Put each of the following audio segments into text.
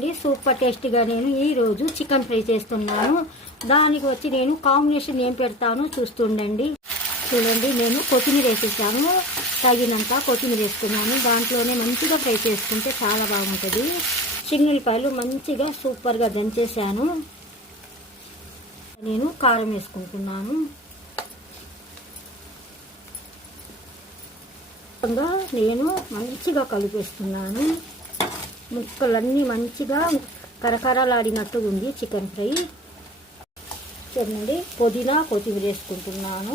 Super టేస్టీగా నేను ఈరోజు చికెన్ ఫ్రై చేస్తున్నాను. దానికి వచ్చి నేను కాంబినేషన్ ఏం పెడతాను చూస్తుండండి. చూడండి, నేను కొత్తిమీర వేసేసాను, తగినంత కొత్తిమీర వేసుకున్నాను. దాంట్లోనే మంచిగా ఫ్రై చేసుకుంటే చాలా బాగుంటుంది. చిన్నులపాయలు మంచిగా సూపర్గా దంచేసాను. నేను కారం వేసుకుంటున్నాను. నేను మంచిగా కలిపేస్తున్నాను. ముక్కలన్నీ మంచిగా కరకరలాడినట్టుగా ఉంది చికెన్ ఫ్రై. చూడండి, పుదీనా కొత్తిమీర వేసుకుంటున్నాను.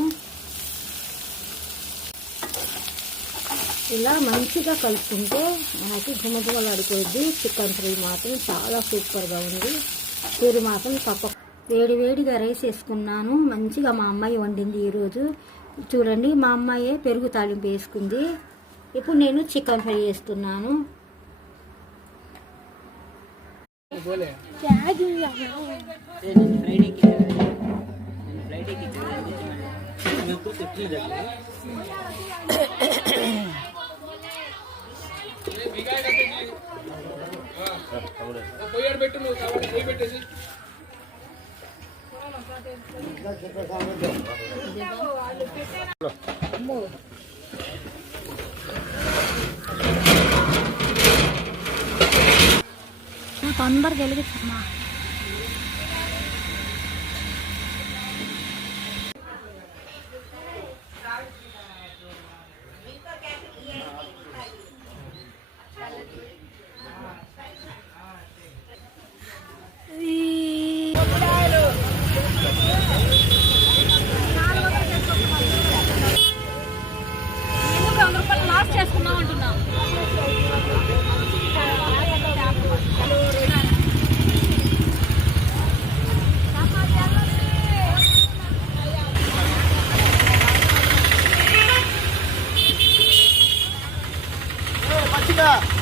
ఇలా మంచిగా కలుపుకుంటే మనకి గుమగుమలాడిపోయింది. చికెన్ ఫ్రై మాత్రం చాలా సూపర్గా ఉంది. మీరు మాత్రం వేడివేడిగా రైస్ వేసుకున్నాను. మంచిగా మా అమ్మాయి వండింది ఈరోజు. చూడండి, మా అమ్మాయే పెరుగు తాలింపు వేసుకుంది. ఇప్పుడు నేను చికెన్ ఫ్రై చేస్తున్నాను. తొందరగా వెలిగిస్తున్నా. లాస్ట్ చేసుకున్నాం అంటున్నా. Yeah.